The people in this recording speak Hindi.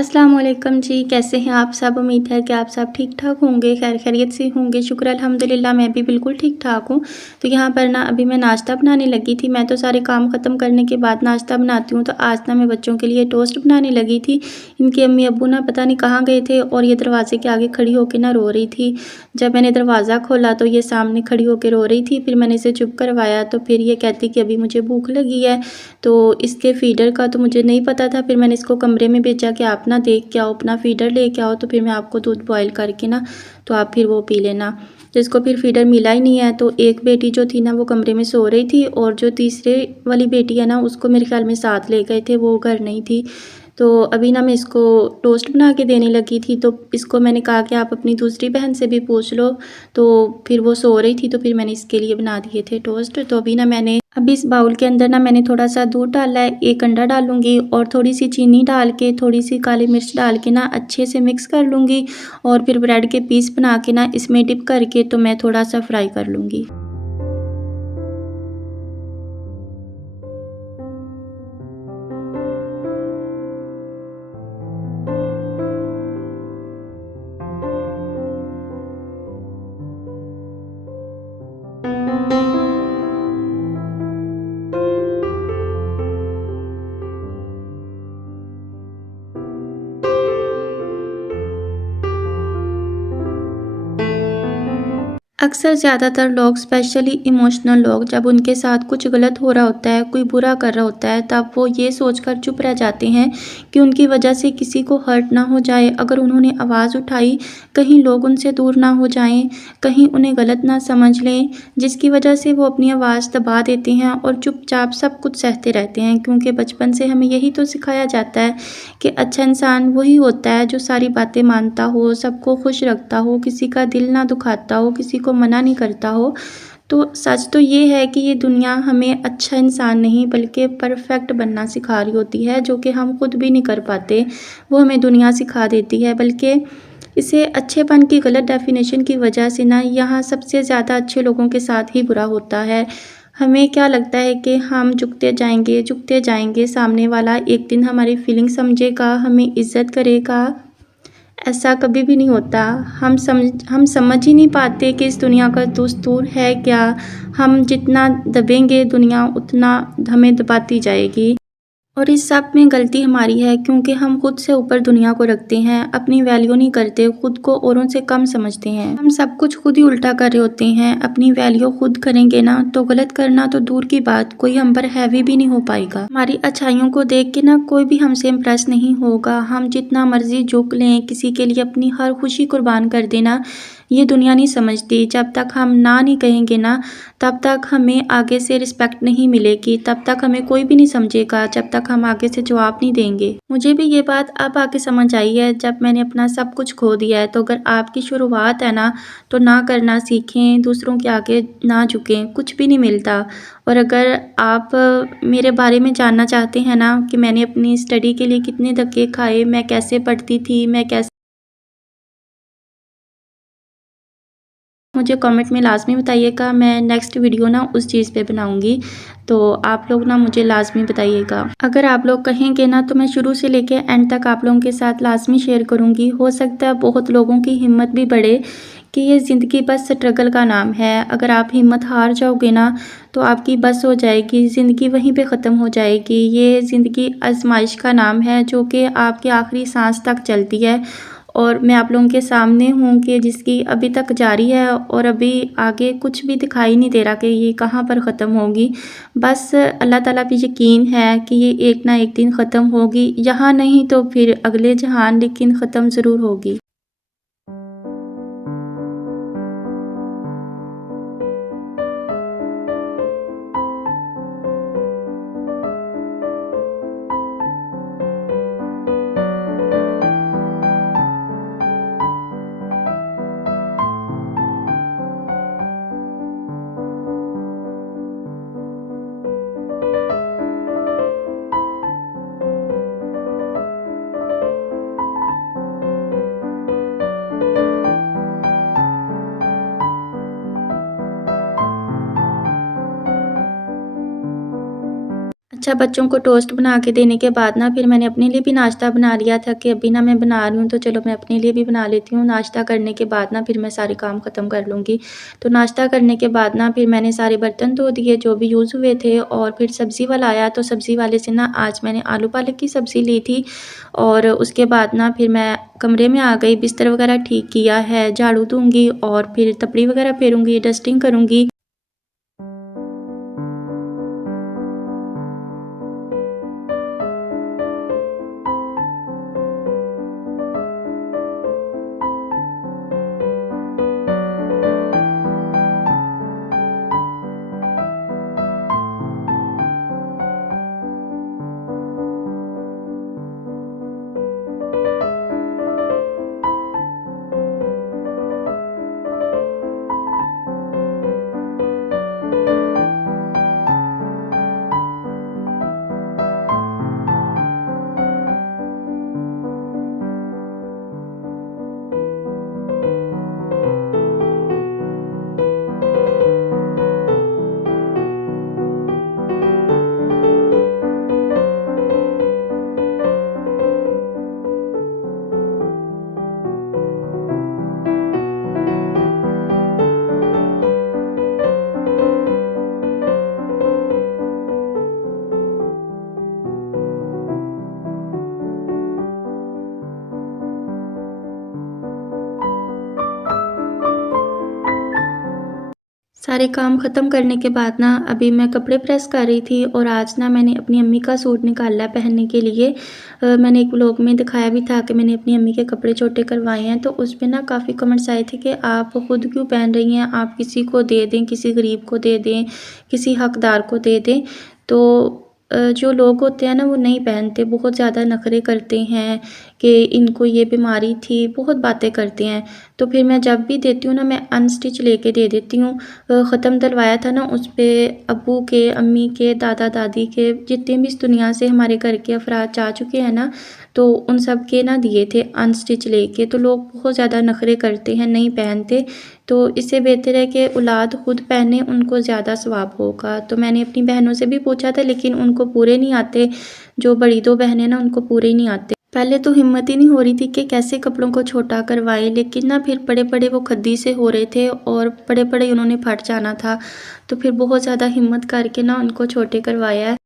अस्सलाम वालेकुम जी, कैसे हैं आप सब? उम्मीद है कि आप सब ठीक-ठाक होंगे, खैर खैरियत से होंगे। शुक्र अल्हम्दुलिल्लाह मैं भी बिल्कुल ठीक-ठाक हूँ। तो यहाँ पर ना अभी मैं नाश्ता बनाने लगी थी। मैं तो सारे काम ख़त्म करने के बाद नाश्ता बनाती हूँ, तो आज ना मैं बच्चों के लिए टोस्ट बनाने लगी थी। इनके अम्मी-अब्बू ना पता नहीं कहाँ गए थे और ये दरवाज़े के आगे खड़ी होके ना रो रही थी। जब मैंने दरवाज़ा खोला तो ये सामने खड़ी होके रो रही थी। फिर मैंने इसे चुप करवाया तो फिर ये कहती कि अभी मुझे भूख लगी है। तो इसके फ़ीडर का तो मुझे नहीं पता था। फिर मैंने इसको कमरे में भेजा कि आप ना देख के आओ, अपना फ़ीडर लेके आओ, तो फिर मैं आपको दूध बॉयल करके ना तो आप फिर वो पी लेना। तो इसको फिर फ़ीडर मिला ही नहीं है। तो एक बेटी जो थी ना वो कमरे में सो रही थी और जो तीसरे वाली बेटी है ना उसको मेरे ख़्याल में साथ ले गए थे, वो घर नहीं थी। तो अभी ना मैं इसको टोस्ट बना के देने लगी थी, तो इसको मैंने कहा कि आप अपनी दूसरी बहन से भी पूछ लो। तो फिर वो सो रही थी तो फिर मैंने इसके लिए बना दिए थे टोस्ट। तो अभी इस बाउल के अंदर ना मैंने थोड़ा-सा दूध डाला है, 1 अंडा डालूँगी और थोड़ी-सी चीनी डाल के, थोड़ी-सी काली मिर्च डाल के ना अच्छे से मिक्स कर लूँगी और फिर ब्रेड के पीस बना के ना इसमें डिप करके तो मैं थोड़ा-सा फ्राई कर लूँगी। अक्सर ज़्यादातर लोग स्पेशली इमोशनल लोग जब उनके साथ कुछ गलत हो रहा होता है, कोई बुरा कर रहा होता है, तब वो ये सोचकर चुप रह जाते हैं कि उनकी वजह से किसी को हर्ट ना हो जाए। अगर उन्होंने आवाज़ उठाई, कहीं लोग उनसे दूर ना हो जाएँ, कहीं उन्हें गलत ना समझ लें, जिसकी वजह से वो अपनी आवाज़ दबा देते हैं और चुपचाप सब कुछ सहते रहते हैं। क्योंकि बचपन से हमें यही तो सिखाया जाता है कि अच्छा इंसान वही होता है जो सारी बातें मानता हो, सबको खुश रखता हो, किसी का दिल ना दुखाता हो, किसी को मना नहीं करता हो। तो सच तो ये है कि ये दुनिया हमें अच्छा इंसान नहीं बल्कि परफेक्ट बनना सिखा रही होती है, जो कि हम खुद भी नहीं कर पाते। वो हमें दुनिया सिखा देती है, बल्कि इसे अच्छेपन की गलत डेफ़िनेशन की वजह से ना यहाँ सबसे ज़्यादा अच्छे लोगों के साथ ही बुरा होता है। हमें क्या लगता है कि हम झुकते जाएँगे, सामने वाला एक दिन हमारी फीलिंग समझेगा, हमें इज़्ज़त करेगा। ऐसा कभी भी नहीं होता। हम समझ ही नहीं पाते कि इस दुनिया का दस्तूर है क्या? हम जितना दबेंगे दुनिया उतना हमें दबाती जाएगी। और इस सब में गलती हमारी है क्योंकि हम खुद से ऊपर दुनिया को रखते हैं, अपनी वैल्यू नहीं करते, खुद को औरों से कम समझते हैं। हम सब कुछ खुद ही उल्टा कर रहे होते हैं। अपनी वैल्यू खुद करेंगे ना तो गलत करना तो दूर की बात, कोई हम पर हैवी भी नहीं हो पाएगा। हमारी अच्छाइयों को देख के ना कोई भी हमसे इम्प्रेस नहीं होगा। हम जितना मर्जी झुक लें, किसी के लिए अपनी हर खुशी कुर्बान कर देना, ये दुनिया नहीं समझती। जब तक हम ना नहीं कहेंगे ना, तब तक हमें आगे से रिस्पेक्ट नहीं मिलेगी, तब तक हमें कोई भी नहीं समझेगा, जब तक हम आगे से जवाब नहीं देंगे। मुझे भी ये बात अब आके समझ आई है जब मैंने अपना सब कुछ खो दिया है। तो अगर आपकी शुरुआत है ना, तो ना करना सीखें, दूसरों के आगे ना झुकें, कुछ भी नहीं मिलता। और अगर आप मेरे बारे में जानना चाहते हैं ना कि मैंने अपनी स्टडी के लिए कितने धक्के खाए, मैं कैसे पढ़ती थी, मैं कैसे, मुझे कमेंट में लाज़मी बताइएगा। मैं नेक्स्ट वीडियो ना उस चीज़ पे बनाऊँगी, तो आप लोग ना मुझे लाज़मी बताइएगा। अगर आप लोग कहेंगे ना तो मैं शुरू से लेके एंड तक आप लोगों के साथ लाज़मी शेयर करूँगी। हो सकता है बहुत लोगों की हिम्मत भी बढ़े कि ये ज़िंदगी बस स्ट्रगल का नाम है। अगर आप हिम्मत हार जाओगे ना तो आपकी बस हो जाएगी, ज़िंदगी वहीं पे ख़त्म हो जाएगी। ये ज़िंदगी आज़माइश का नाम है जो कि आपकी आखिरी सांस तक चलती है। और मैं आप लोगों के सामने हूँ कि जिसकी अभी तक जारी है और अभी आगे कुछ भी दिखाई नहीं दे रहा कि ये कहाँ पर ख़त्म होगी। बस अल्लाह ताला पे यकीन है कि ये एक ना एक दिन ख़त्म होगी, यहाँ नहीं तो फिर अगले जहान, लेकिन ख़त्म ज़रूर होगी। अच्छा बच्चों को टोस्ट बना के देने के बाद ना फिर मैंने अपने लिए भी नाश्ता बना लिया था कि अभी ना मैं बना रही हूँ तो चलो मैं अपने लिए भी बना लेती हूँ। नाश्ता करने के बाद ना फिर मैं सारे काम ख़त्म कर लूँगी। तो नाश्ता करने के बाद ना फिर मैंने सारे बर्तन धो दिए जो भी यूज़ हुए थे, और फिर सब्ज़ी वाला आया तो सब्ज़ी वाले से ना आज मैंने आलू पालक की सब्ज़ी ली थी। और उसके बाद ना फिर मैं कमरे में आ गई, बिस्तर वगैरह ठीक किया है, झाड़ू दूँगी और फिर तपड़ी वगैरह फेरूँगी, डस्टिंग करूँगी। सारे काम ख़त्म करने के बाद ना अभी मैं कपड़े प्रेस कर रही थी, और आज ना मैंने अपनी अम्मी का सूट निकाला है पहनने के लिए। मैंने एक व्लॉग में दिखाया भी था कि मैंने अपनी अम्मी के कपड़े छोटे करवाए हैं, तो उसमें ना काफ़ी कमेंट्स आए थे कि आप खुद क्यों पहन रही हैं, आप किसी को दे दें, किसी गरीब को दे दें, किसी हकदार को दे दें। तो जो लोग होते हैं ना वो नहीं पहनते, बहुत ज़्यादा नखरे करते हैं कि इनको ये बीमारी थी, बहुत बातें करते हैं। तो फिर मैं जब भी देती हूँ ना मैं अनस्टिच लेके दे देती हूँ। ख़त्म डलवाया था ना उस पे अब्बू के, अम्मी के, दादा दादी के, जितने भी इस दुनिया से हमारे घर के अफराद जा चुके हैं ना, तो उन सब के ना दिए थे अनस्टिच लेके। तो लोग बहुत ज़्यादा नखरे करते हैं, नहीं पहनते। तो इससे बेहतर है कि औलाद खुद पहने, उनको ज़्यादा सवाब होगा। तो मैंने अपनी बहनों से भी पूछा था लेकिन उनको पूरे नहीं आते, जो बड़ी 2 बहनें ना उनको पूरे ही नहीं आते। पहले तो हिम्मत ही नहीं हो रही थी कि कैसे कपड़ों को छोटा करवाएँ, लेकिन ना फिर बड़े-बड़े वो खद्दी से हो रहे थे और बड़े-बड़े उन्होंने फट जाना था। तो फिर बहुत ज़्यादा हिम्मत करके ना उनको छोटे करवाया है।